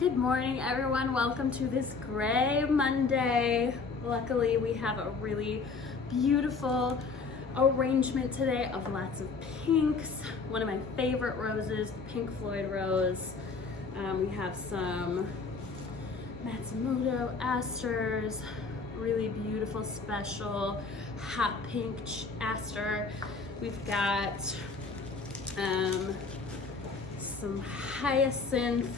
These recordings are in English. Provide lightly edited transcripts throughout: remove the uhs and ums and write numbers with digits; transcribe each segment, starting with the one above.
Good morning, everyone. Welcome to this gray Monday. Luckily, we have a really beautiful arrangement today of lots of pinks. One of my favorite roses, the pink Floyd rose. We have some Matsumoto Asters, really beautiful, special, hot pink aster. We've got some Hyacinth,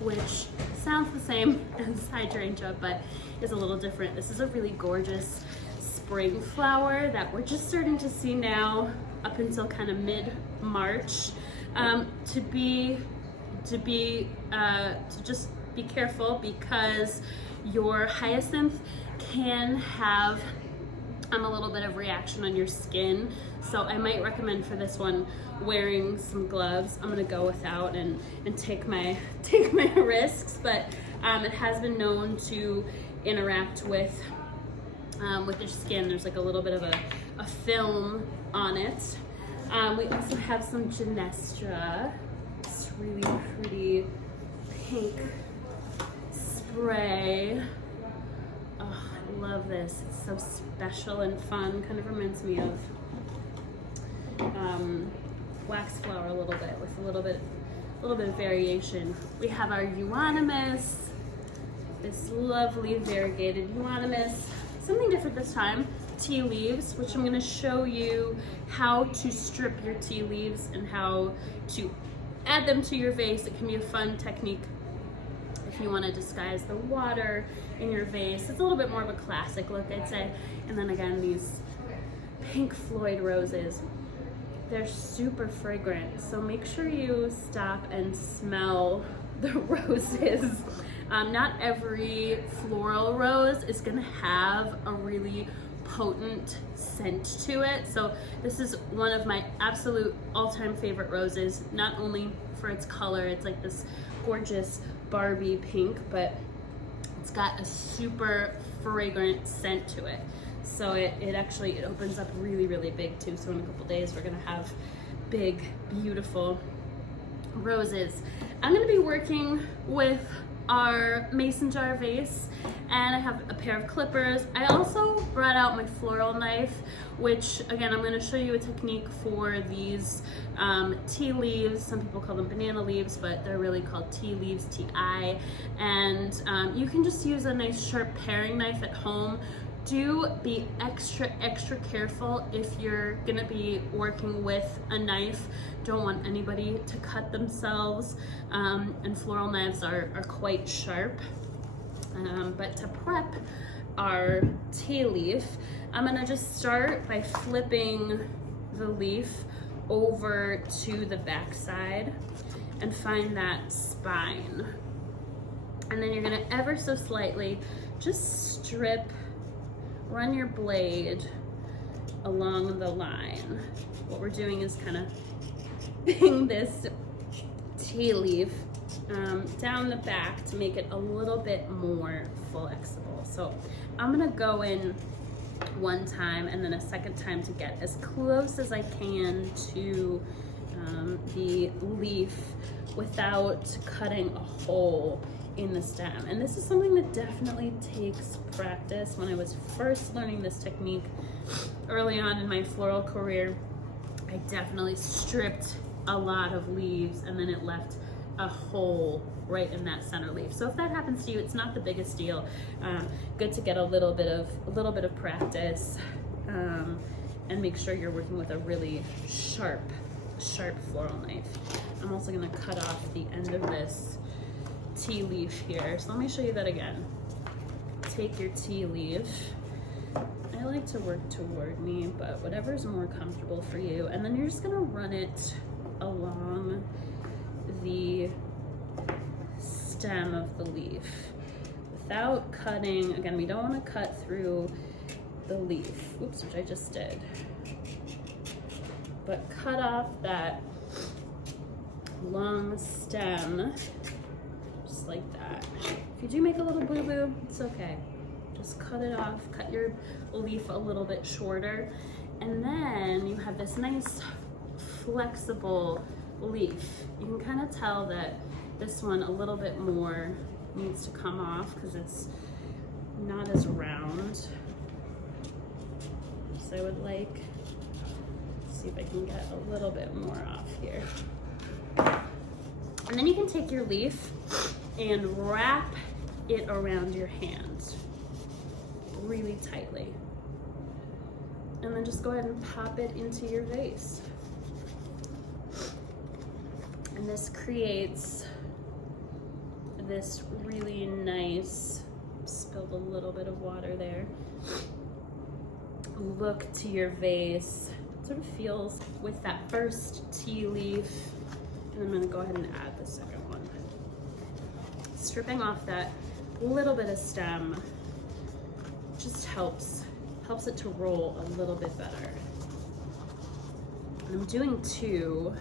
which sounds the same as hydrangea, but is a little different. This is a really gorgeous spring flower that we're just starting to see now up until kind of mid-March. To just be careful because your hyacinth can have a little bit of reaction on your skin. So I might recommend for this one wearing some gloves. I'm gonna go without and take my risks, but it has been known to interact with your skin. There's like a little bit of a film on it. We also have some Ginestra. It's really pretty pink spray. Oh, I love this. It's so special and fun. Kind of reminds me of wax flower a little bit, with a little bit of variation. We have our euonymus, this lovely variegated euonymus. Something different this time, tea leaves, which I'm going to show you how to strip your tea leaves and how to add them to your vase. It can be a fun technique if you want to disguise the water in your vase. It's a little bit more of a classic look, I'd say. And then again, these pink Floyd roses. They're super fragrant, so make sure you stop and smell the roses. Not every floral rose is gonna have a really potent scent to it. So this is one of my absolute all-time favorite roses, not only for its color, it's like this gorgeous Barbie pink, but it's got a super fragrant scent to it. So it opens up really, really big too. So in a couple days, we're gonna have big, beautiful roses. I'm gonna be working with our mason jar vase, and I have a pair of clippers. I also brought out my floral knife, which again, I'm gonna show you a technique for these tea leaves. Some people call them banana leaves, but they're really called tea leaves, T-I. And you can just use a nice sharp paring knife at home. Do be extra careful if you're gonna be working with a knife. Don't want anybody to cut themselves, and floral knives are quite sharp. But to prep our tea leaf, I'm gonna just start by flipping the leaf over to the back side and find that spine. And then you're gonna ever so slightly just run your blade along the line. What we're doing is kind of ping this tea leaf down the back to make it a little bit more flexible. So I'm gonna go in one time and then a second time to get as close as I can to the leaf without cutting a hole in the stem. And this is something that definitely takes practice. When I was first learning this technique early on in my floral career, I definitely stripped a lot of leaves and then it left a hole right in that center leaf. So if that happens to you, it's not the biggest deal. Good to get a little bit of practice, and make sure you're working with a really sharp floral knife. I'm also gonna cut off the end of this tea leaf here. So let me show you that again. Take your tea leaf. I like to work toward me, but whatever's more comfortable for you. And then you're just gonna run it along the stem of the leaf without cutting. Again, we don't want to cut through the leaf. Oops, which I just did. But cut off that long stem just like that. If you do make a little boo-boo, it's okay. Just cut it off, cut your leaf a little bit shorter, and then you have this nice flexible leaf. You can kind of tell that This one a little bit more needs to come off because it's not as round. So I would like, see if I can get a little bit more off here. And then you can take your leaf and wrap it around your hand really tightly. And then just go ahead and pop it into your vase. And this creates this really nice, spilled a little bit of water there, look to your vase. It sort of feels with that first tea leaf. And I'm gonna go ahead and add the second one. Stripping off that little bit of stem just helps it to roll a little bit better. And I'm doing 2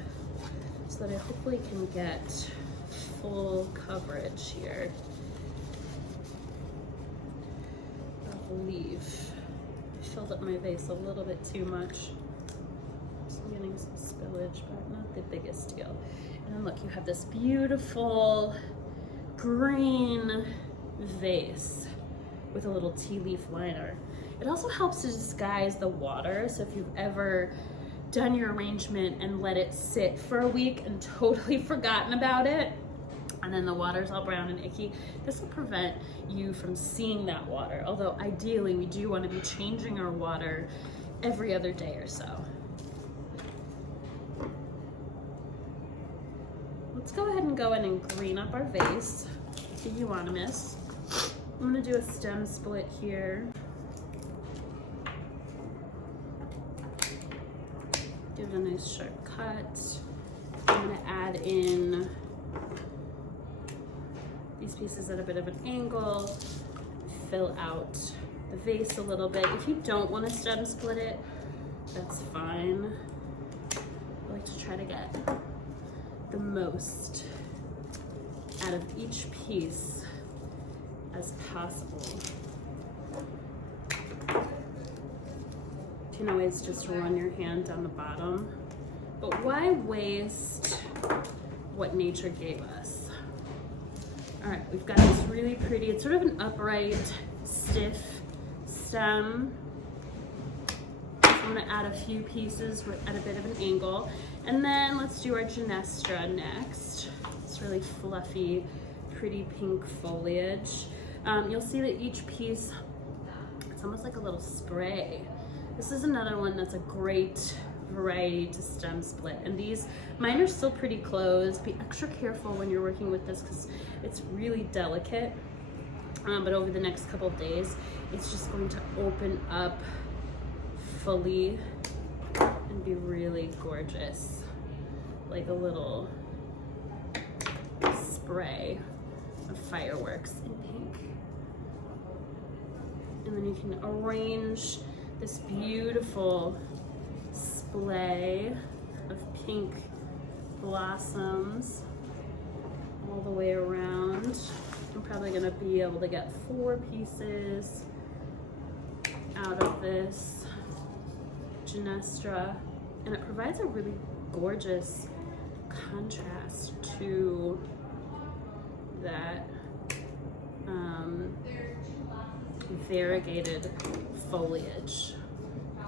so that I hopefully can get full coverage here of leaf. I filled up my vase a little bit too much. So I'm getting some spillage, but not the biggest deal. And then look, you have this beautiful green vase with a little tea leaf liner. It also helps to disguise the water. So if you've ever done your arrangement and let it sit for a week and totally forgotten about it, and then the water's all brown and icky, this will prevent you from seeing that water. Although ideally we do want to be changing our water every other day or so. Let's go ahead and go in and green up our vase, the euonymus. I'm gonna do a stem split here. Give it a nice sharp cut. I'm gonna add in these pieces at a bit of an angle, fill out the vase a little bit. If you don't want to stem split it, that's fine. I like to try to get the most out of each piece as possible. You can always just run your hand down the bottom, but why waste what nature gave us? All right, we've got this really pretty, it's sort of an upright, stiff stem. I'm gonna add a few pieces at a bit of an angle. And then let's do our Ginestra next. It's really fluffy, pretty pink foliage. You'll see that each piece, it's almost like a little spray. This is another one that's a great variety to stem split. And these, mine are still pretty closed. Be extra careful when you're working with this because it's really delicate. But over the next couple of days, it's just going to open up fully and be really gorgeous. Like a little spray of fireworks in pink. And then you can arrange this beautiful splay of pink blossoms all the way around. I'm probably gonna be able to get 4 pieces out of this Ginestra, and it provides a really gorgeous contrast to that variegated foliage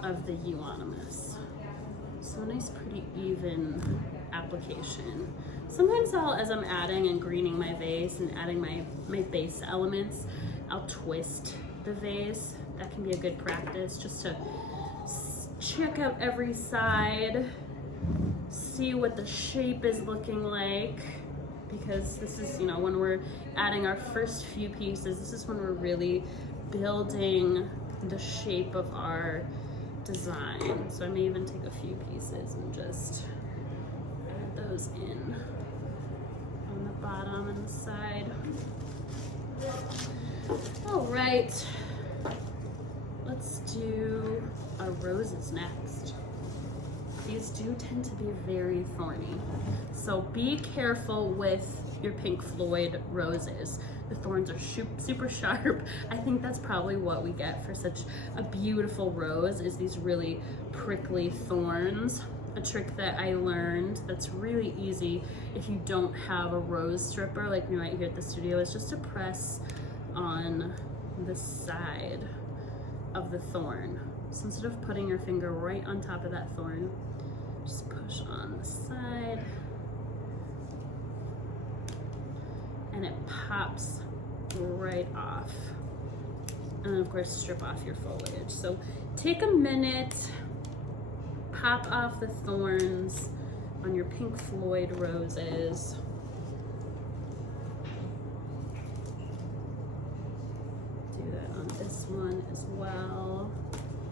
of the euonymus. So a nice, pretty even application. Sometimes as I'm adding and greening my vase and adding my base elements, I'll twist the vase. That can be a good practice just to check out every side, see what the shape is looking like, because this is, when we're adding our first few pieces, this is when we're really building the shape of our design. So I may even take a few pieces and just add those in on the bottom and the side. All right, let's do our roses next. These do tend to be very thorny, so be careful with your pink Floyd roses. The thorns are super sharp. I think that's probably what we get for such a beautiful rose, is these really prickly thorns. a trick that I learned that's really easy if you don't have a rose stripper like we might here at the studio is just to press on the side of the thorn. So instead of putting your finger right on top of that thorn, just push on the side and it pops right off. And then of course strip off your foliage. So take a minute, pop off the thorns on your pink Floyd roses. Do that on this one as well.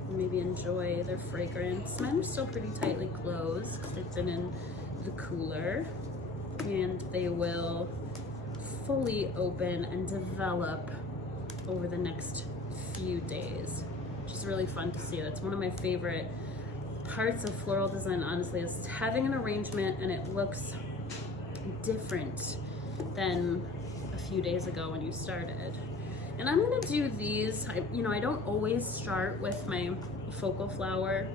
Maybe enjoy their fragrance. Mine are still pretty tightly closed because it's in the cooler, and they will fully open and develop over the next few days, which is really fun to see. That's one of my favorite parts of floral design, honestly, is having an arrangement and it looks different than a few days ago when you started. And I'm gonna do these, I don't always start with my focal flower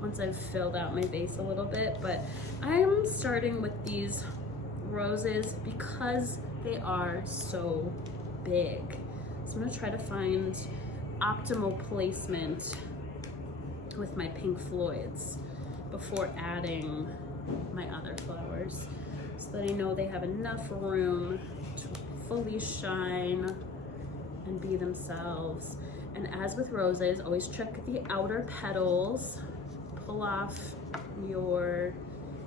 once I've filled out my base a little bit, but I'm starting with these roses because they are so big. So I'm gonna try to find optimal placement with my pink Floyds before adding my other flowers, so that I know they have enough room to fully shine and be themselves. And as with roses, always check the outer petals, pull off your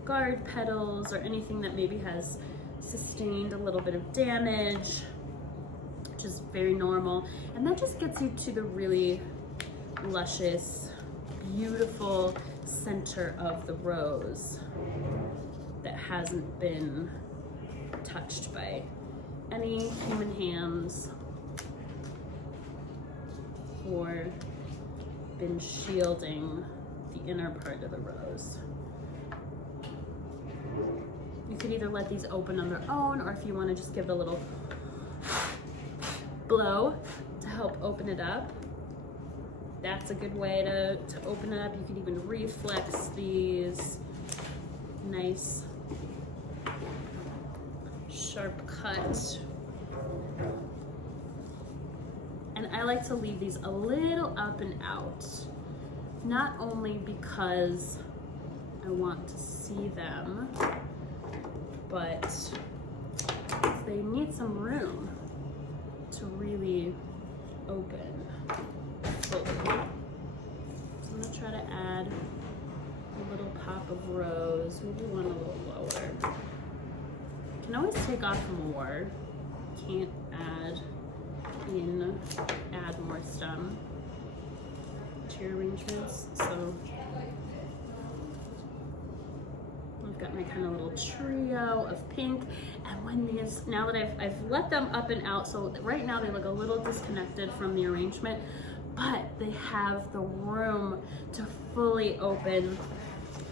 guard petals or anything that maybe has sustained a little bit of damage, which is very normal. And that just gets you to the really luscious, beautiful center of the rose that hasn't been touched by any human hands or been shielding the inner part of the rose. You could either let these open on their own, or if you want to just give it a little blow to help open it up, that's a good way to open it up. You could even reflex these nice sharp cut. And I like to leave these a little up and out, not only because I want to see them, but they need some room to really open fully. So I'm gonna try to add a little pop of rose, maybe one a little lower. You can always take off more. Can't add more stem to your arrangements. So I've got my kind of little trio of pink, and when these, now that I've let them up and out, so right now they look a little disconnected from the arrangement, but they have the room to fully open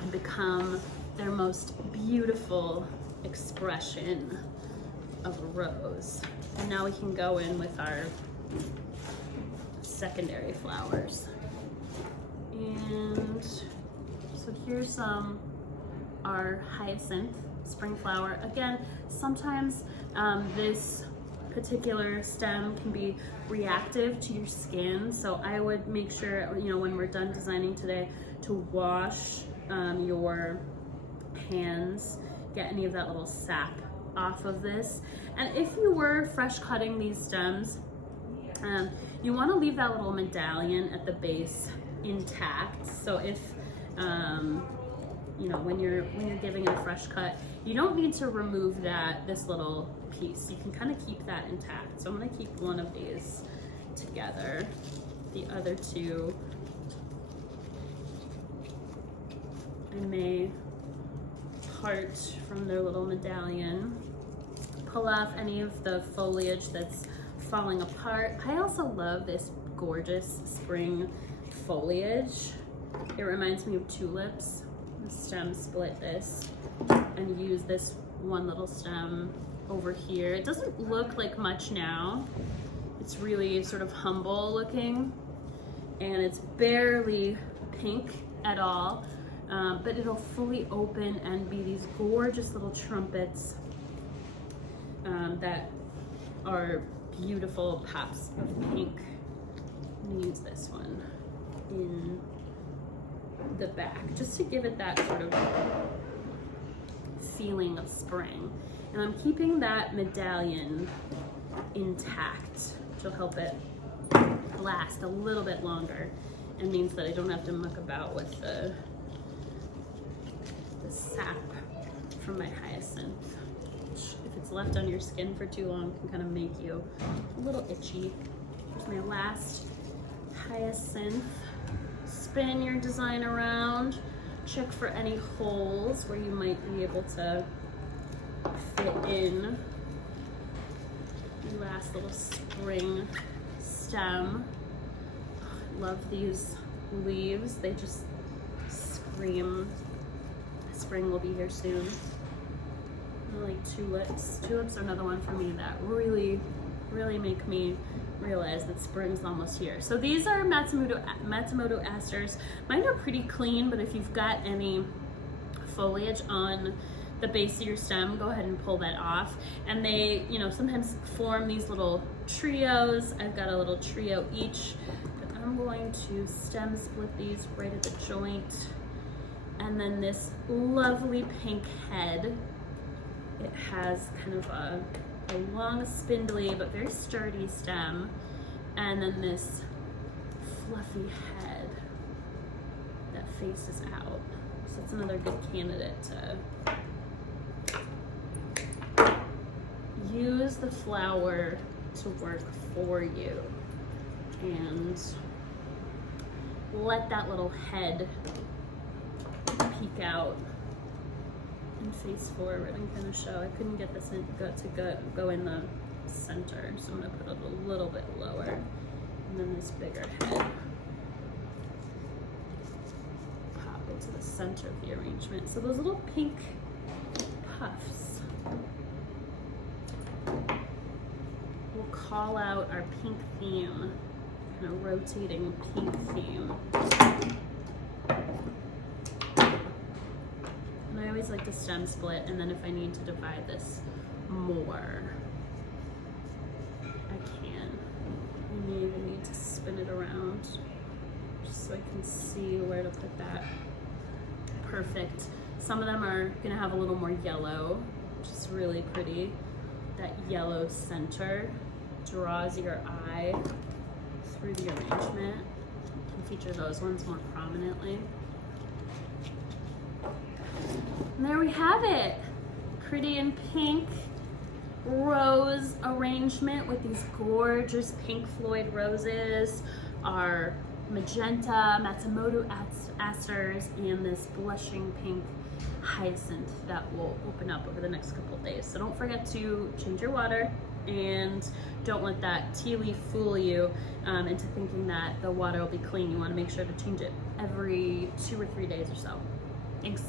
and become their most beautiful expression of a rose. And now we can go in with our secondary flowers. And so here's our Hyacinth spring flower. Again, sometimes this particular stem can be reactive to your skin, so I would make sure, when we're done designing today, to wash your hands, get any of that little sap off of this. And if you were fresh cutting these stems, you want to leave that little medallion at the base intact. So if when you're giving it a fresh cut, you don't need to remove this little piece. You can kind of keep that intact. So I'm going to keep one of these together. The other two, I may part from their little medallion, pull off any of the foliage that's falling apart. I also love this gorgeous spring foliage. It reminds me of tulips. The stem split this and use this one little stem over here. It doesn't look like much now. It's really sort of humble looking, and it's barely pink at all. but it'll fully open and be these gorgeous little trumpets that are beautiful pops of pink. I'm gonna use this one in the back just to give it that sort of feeling of spring. And I'm keeping that medallion intact, which will help it last a little bit longer and means that I don't have to muck about with the sap from my hyacinth, which if it's left on your skin for too long can kind of make you a little itchy. Here's my last hyacinth. Spin your design around, check for any holes where you might be able to fit in the last little spring stem. Love these leaves, they just scream spring will be here soon. I like tulips. Tulips are another one for me that really make me realize that spring's almost here. So these are Matsumoto Asters. Mine are pretty clean, but if you've got any foliage on the base of your stem, go ahead and pull that off. And they, you know, sometimes form these little trios. I've got a little trio each, but I'm going to stem split these right at the joint. And then this lovely pink head. It has kind of a long, spindly, but very sturdy stem. And then this fluffy head that faces out. So it's another good candidate to use the flower to work for you. And let that little head peek out and face forward and kind of show. I couldn't get this to go in the center, so I'm gonna put it a little bit lower. And then this bigger head pop into the center of the arrangement. So those little pink puffs will call out our pink theme, kind of rotating pink theme. And I always like to stem split, and then if I need to divide this more, I can. I may even need to spin it around just so I can see where to put that. Perfect. Some of them are gonna have a little more yellow, which is really pretty. That yellow center draws your eye through the arrangement. You can feature those ones more prominently. And there we have it. Pretty and pink rose arrangement with these gorgeous pink Floyd roses, our magenta Matsumoto Asters, and this blushing pink hyacinth that will open up over the next couple days. So don't forget to change your water, and don't let that tea leaf fool you into thinking that the water will be clean. You want to make sure to change it every 2 or 3 days or so. Thanks.